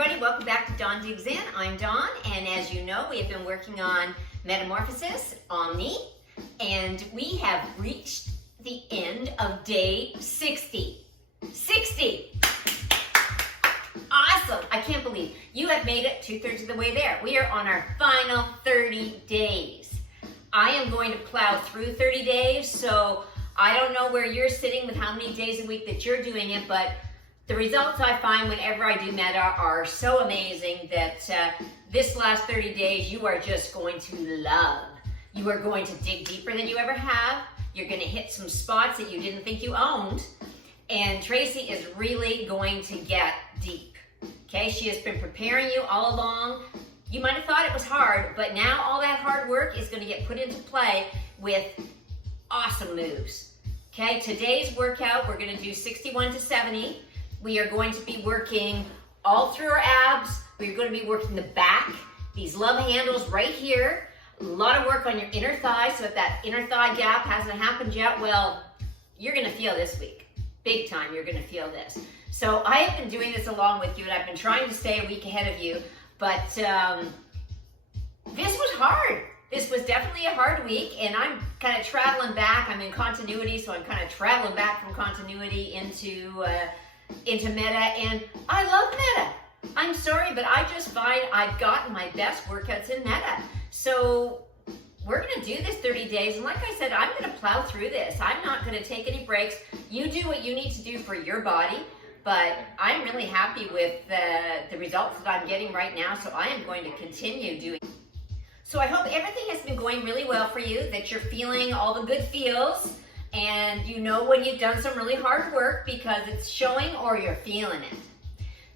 everybody, welcome back to Dawn Digs In. I'm Dawn, and as you know, we have been working on Metamorphosis, OMNI, and we have reached the end of day 60. 60! Awesome! I can't believe you have made it 2/3 of the way there. We are on our final 30 days. I am going to plow through 30 days, so I don't know where you're sitting with how many days a week that you're doing it, but the results I find whenever I do Meta are so amazing that this last 30 days you are just going to love. You are going to dig deeper than you ever have. You're going to hit some spots that you didn't think you owned. And Tracy is really going to get deep. Okay, she has been preparing you all along. You might have thought it was hard, but now all that hard work is going to get put into play with awesome moves. Okay, today's workout, we're going to do 61 to 70. We are going to be working all through our abs. We're going to be working the back, these love handles right here. A lot of work on your inner thigh, so if that inner thigh gap hasn't happened yet, well, you're going to feel this week. Big time, you're going to feel this. So I have been doing this along with you, and I've been trying to stay a week ahead of you, but this was hard. This was definitely a hard week, and I'm kind of traveling back. I'm in continuity, so I'm kind of traveling back from continuity into Meta, and I love Meta. I'm sorry, but I just find I've gotten my best workouts in Meta. So we're going to do this 30 days, and like I said, I'm going to plow through this. I'm not going to take any breaks. You do what you need to do for your body, but I'm really happy with the results that I'm getting right now, so I am going to continue doing. So I hope everything has been going really well for you, that you're feeling all the good feels, and you know when you've done some really hard work because it's showing or you're feeling it.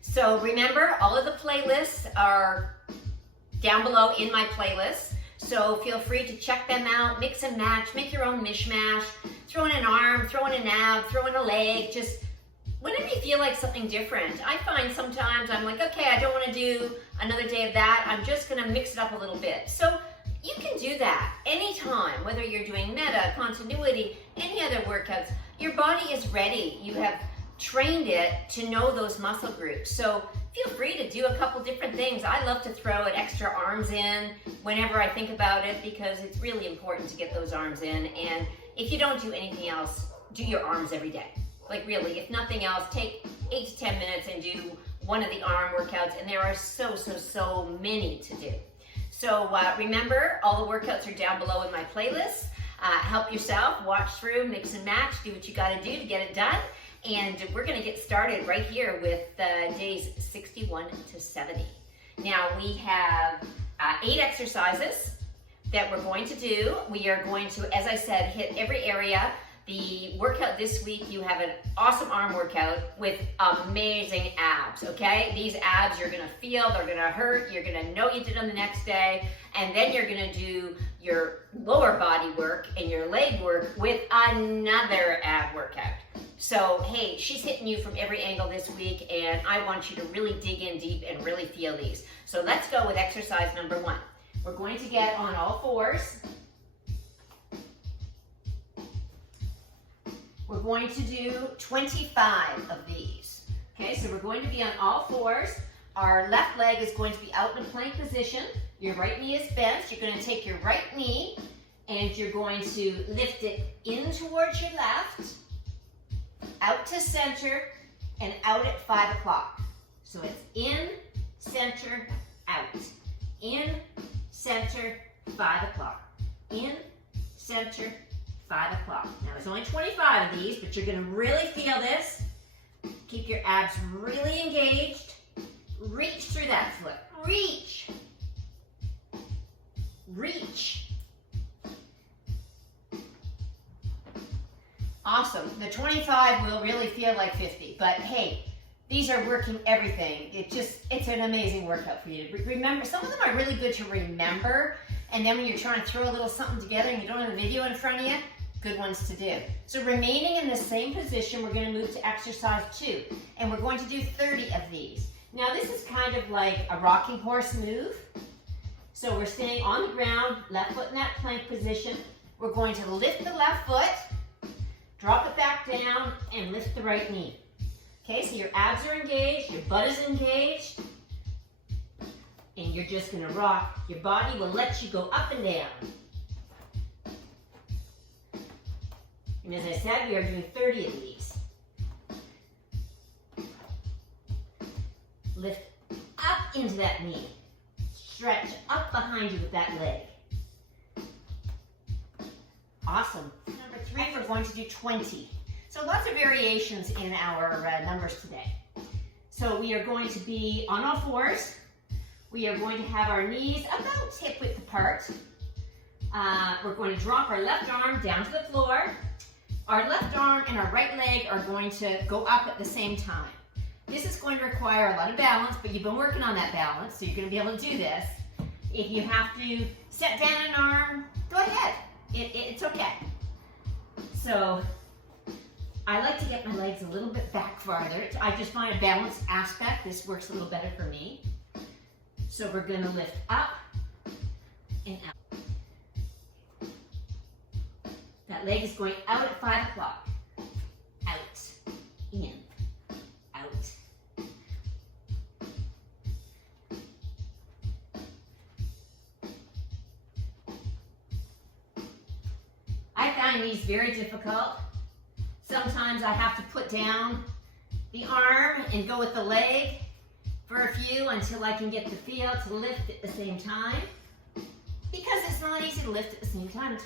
So remember, all of the playlists are down below in my playlist. So feel free to check them out, mix and match, make your own mishmash, throw in an arm, throw in an ab, throw in a leg, just whenever you feel like something different. I find sometimes I'm like, okay, I don't want to do another day of that. I'm just going to mix it up a little bit. So you can do that anytime, whether you're doing Meta, continuity, any other workouts. Your body is ready. You have trained it to know those muscle groups. So feel free to do a couple different things. I love to throw an extra arms in whenever I think about it because it's really important to get those arms in. And if you don't do anything else, do your arms every day. Like really, if nothing else, take 8 to 10 minutes and do one of the arm workouts. And there are so many to do. So remember, all the workouts are down below in my playlist. Help yourself, watch through, mix and match, do what you got to do to get it done. And we're going to get started right here with days 61 to 70. Now we have 8 exercises that we're going to do. We are going to, as I said, hit every area. The workout this week, you have an awesome arm workout with amazing abs, okay? These abs you're gonna feel, they're gonna hurt, you're gonna know you did them the next day, and then you're gonna do your lower body work and your leg work with another ab workout. So, hey, she's hitting you from every angle this week, and I want you to really dig in deep and really feel these. So let's go with exercise number 1. We're going to get on all fours. We're going to do 25 of these. Okay, so we're going to be on all fours. Our left leg is going to be out in a plank position. Your right knee is bent. You're going to take your right knee and you're going to lift it in towards your left, out to center, and out at 5 o'clock. So it's in, center, out. In, center, 5 o'clock. In, center, 5 o'clock. Now there's only 25 of these, but you're going to really feel this. Keep your abs really engaged. Reach through that foot. Reach. Reach. Awesome. The 25 will really feel like 50, but hey, these are working everything. It's an amazing workout for you to remember. Some of them are really good to remember, and then when you're trying to throw a little something together and you don't have a video in front of you, good ones to do. So remaining in the same position, we're going to move to exercise 2, and we're going to do 30 of these. Now this is kind of like a rocking horse move. So we're staying on the ground, left foot in that plank position. We're going to lift the left foot, drop it back down, and lift the right knee. Okay, so your abs are engaged, your butt is engaged. you're just gonna rock. Your body will let you go up and down. And as I said, we are doing 30 of these. Lift up into that knee. Stretch up behind you with that leg. Awesome. Number 3, we're going to do 20. So lots of variations in our numbers today. So we are going to be on all fours. We are going to have our knees about hip width apart. We're going to drop our left arm down to the floor. Our left arm and our right leg are going to go up at the same time. This is going to require a lot of balance, but you've been working on that balance, so you're going to be able to do this. If you have to set down an arm, go ahead. It's okay. So I like to get my legs a little bit back farther. I just find a balanced aspect. This works a little better for me. So we're going to lift up and out. That leg is going out at 5 o'clock. Out, in, out. I find these very difficult. Sometimes I have to put down the arm and go with the leg for a few until I can get the feel to lift at the same time, because it's not easy to lift at the same time.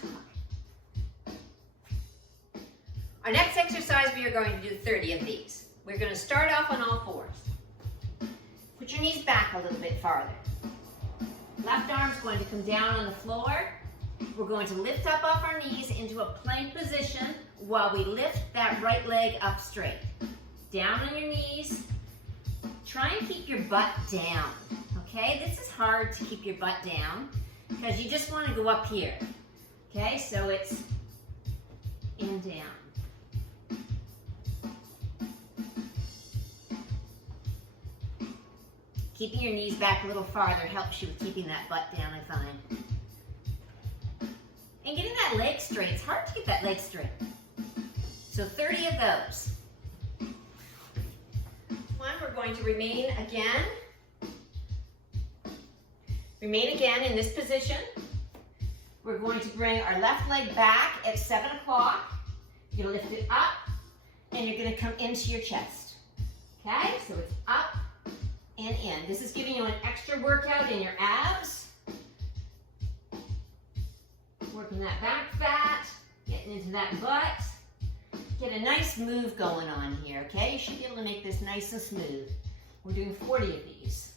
Our next exercise, we are going to do 30 of these. We're going to start off on all fours. Put your knees back a little bit farther. Left arm is going to come down on the floor. We're going to lift up off our knees into a plank position while we lift that right leg up straight. Down on your knees. Try and keep your butt down, okay? This is hard to keep your butt down because you just want to go up here, okay? So it's in and down. Keeping your knees back a little farther helps you with keeping that butt down, I find. And getting that leg straight. It's hard to get that leg straight. So 30 of those. We're going to remain again in this position. We're going to bring our left leg back at 7 o'clock. You're going to lift it up, and you're going to come into your chest. Okay, so it's up and in. This is giving you an extra workout in your abs. Working that back fat, getting into that butt. Get a nice move going on here, okay? You should be able to make this nice and smooth. We're doing 40 of these.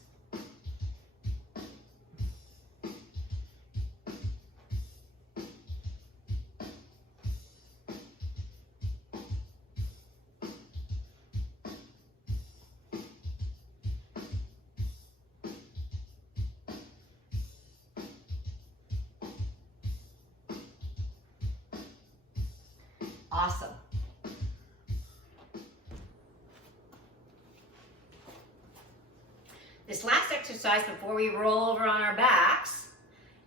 Awesome. This last exercise before we roll over on our backs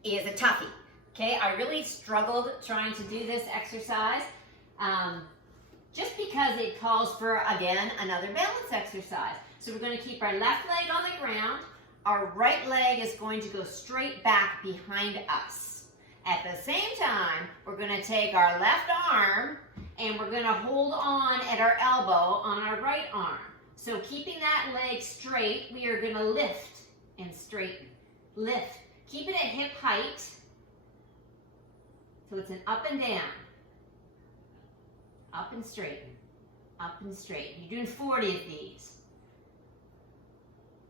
is a toughie. Okay, I really struggled trying to do this exercise just because it calls for, again, another balance exercise. So we're going to keep our left leg on the ground. Our right leg is going to go straight back behind us. At the same time, we're going to take our left arm and we're going to hold on at our elbow on our right arm. So keeping that leg straight, we are going to lift and straighten. Lift. Keep it at hip height. So it's an up and down. Up and straighten. Up and straighten. You're doing 40 of these.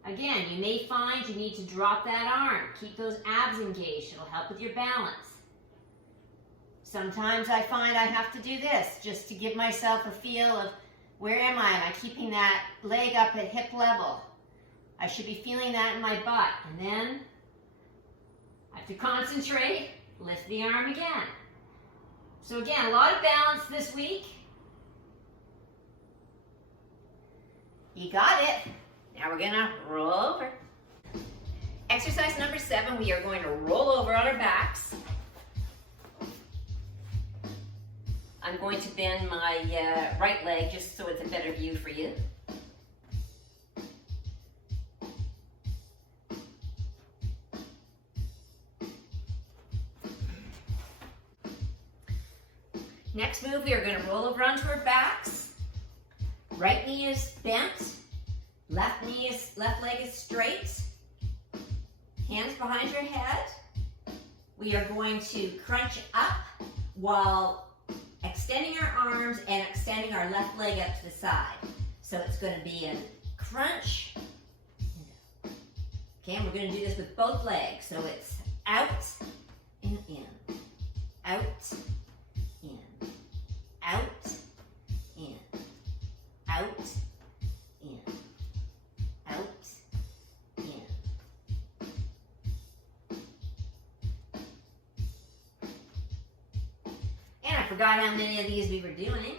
Again, you may find you need to drop that arm. Keep those abs engaged. It'll help with your balance. Sometimes I find I have to do this just to give myself a feel of where am I? Am I keeping that leg up at hip level? I should be feeling that in my butt. And then I have to concentrate, lift the arm again. So again, a lot of balance this week. You got it. Now we're gonna roll over. Exercise number 7, we are going to roll over on our backs. I'm going to bend my right leg just so it's a better view for you. Next move, we are going to roll over onto our backs. Right knee is bent. Left leg is straight. Hands behind your head. We are going to crunch up while extending our arms and extending our left leg up to the side. So it's going to be a crunch. Okay, and we're going to do this with both legs. So it's out and in. Out, in. Out, in. Out, in. Out, in. And I forgot how many of these we were doing.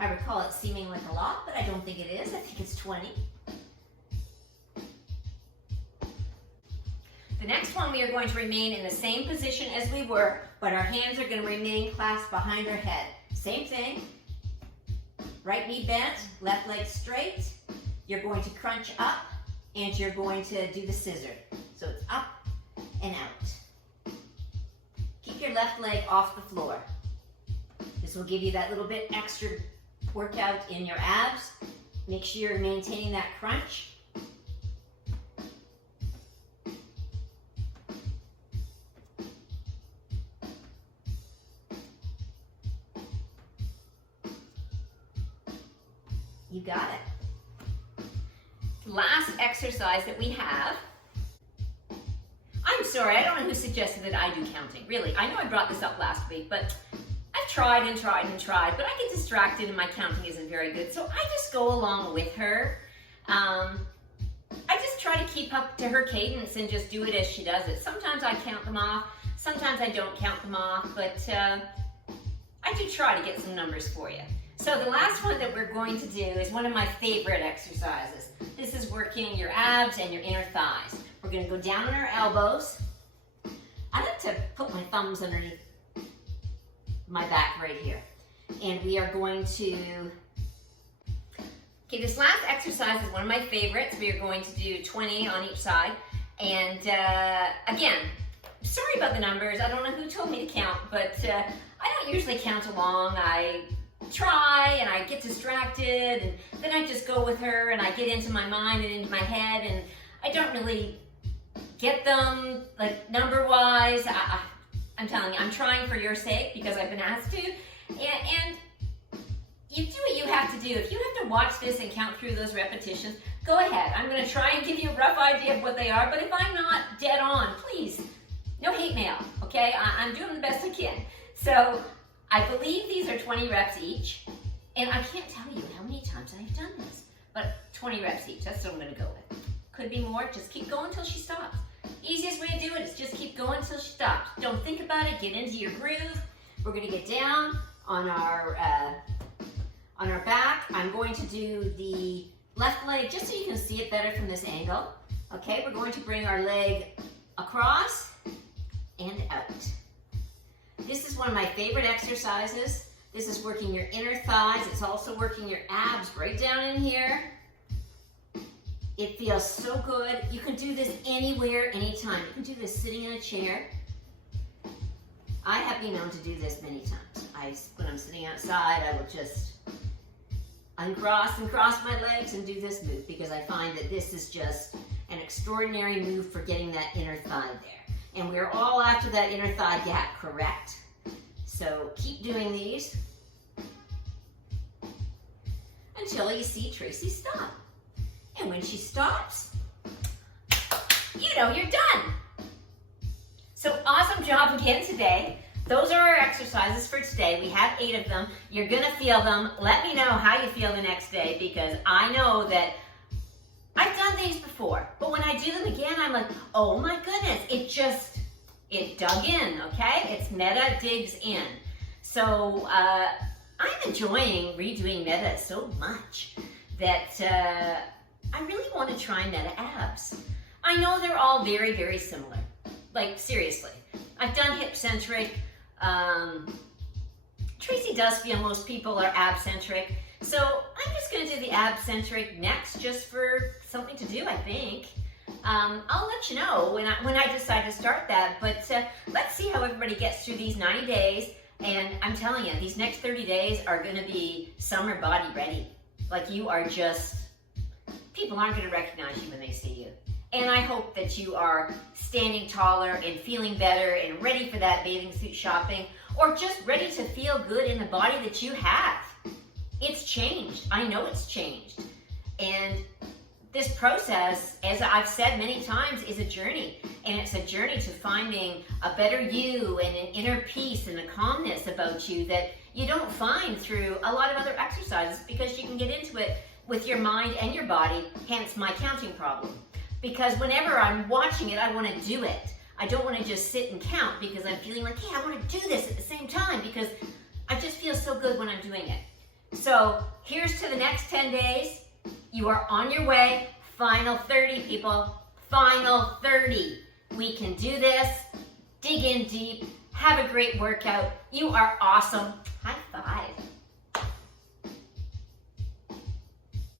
I recall it seeming like a lot, but I don't think it is. I think it's 20. The next one, we are going to remain in the same position as we were, but our hands are going to remain clasped behind our head. Same thing. Right knee bent, left leg straight. You're going to crunch up, and you're going to do the scissor. So it's up and out. Keep your left leg off the floor. This will give you that little bit extra workout in your abs. Make sure you're maintaining that crunch. You got it. Last exercise that we have. I'm sorry, I don't know who suggested that I do counting. Really, I know I brought this up last week, but I've tried and tried and tried, but I get distracted and my counting isn't very good. So I just go along with her. I just try to keep up to her cadence and just do it as she does it. Sometimes I count them off. Sometimes I don't count them off, but I do try to get some numbers for you. So the last one that we're going to do is one of my favorite exercises. This is working your abs and your inner thighs. We're going to go down on our elbows. I like to put my thumbs underneath my back right here. And we are going to, okay, this last exercise is one of my favorites. We are going to do 20 on each side. And again, sorry about the numbers. I don't know who told me to count, but I don't usually count along. I try and I get distracted, and then I just go with her and I get into my mind and into my head, and I don't really get them like number wise. I'm telling you, I'm trying for your sake because I've been asked to, and you do what you have to do. If you have to watch this and count through those repetitions, go ahead. I'm going to try and give you a rough idea of what they are, but if I'm not dead on, please, no hate mail, okay? I'm doing the best I can. So I believe these are 20 reps each, and I can't tell you how many times I've done this, but 20 reps each, that's what I'm going to go with. Could be more, just keep going until she stops. Easiest way to do it is just keep going until she stops. Don't think about it, get into your groove. We're going to get down on our back. I'm going to do the left leg just so you can see it better from this angle. Okay, we're going to bring our leg across and out. This is one of my favorite exercises. This is working your inner thighs. It's also working your abs right down in here. It feels so good. You can do this anywhere, anytime. You can do this sitting in a chair. I have been known to do this many times. When I'm sitting outside, I will just uncross and cross my legs and do this move because I find that this is just an extraordinary move for getting that inner thigh there. And we're all after that inner thigh gap, correct? So keep doing these until you see Tracy stop. And when she stops, you know you're done. So awesome job again today. Those are our exercises for today. We have 8 of them. You're gonna feel them. Let me know how you feel the next day because I know that I've done these before, but when I do them again, I'm like, oh my goodness, it dug in, okay? It's meta digs in. So I'm enjoying redoing meta so much that I really want to try meta abs. I know they're all very, very similar. Like seriously, I've done hip centric. Tracy does feel most people are ab centric. So I'm just going to do the ab centric next just for something to do, I think. I'll let you know when I decide to start that, but let's see how everybody gets through these 90 days. And I'm telling you, these next 30 days are gonna be summer body ready. Like you are just, people aren't gonna recognize you when they see you. And I hope that you are standing taller and feeling better and ready for that bathing suit shopping, or just ready to feel good in the body that you have. It's changed. I know it's changed. And this process, as I've said many times, is a journey. And it's a journey to finding a better you and an inner peace and a calmness about you that you don't find through a lot of other exercises, because you can get into it with your mind and your body, hence my counting problem. Because whenever I'm watching it, I want to do it. I don't want to just sit and count because I'm feeling like, hey, I want to do this at the same time because I just feel so good when I'm doing it. So here's to the next 10 days. You are on your way. Final 30, people. Final 30. We can do this. Dig in deep. Have a great workout. You are awesome.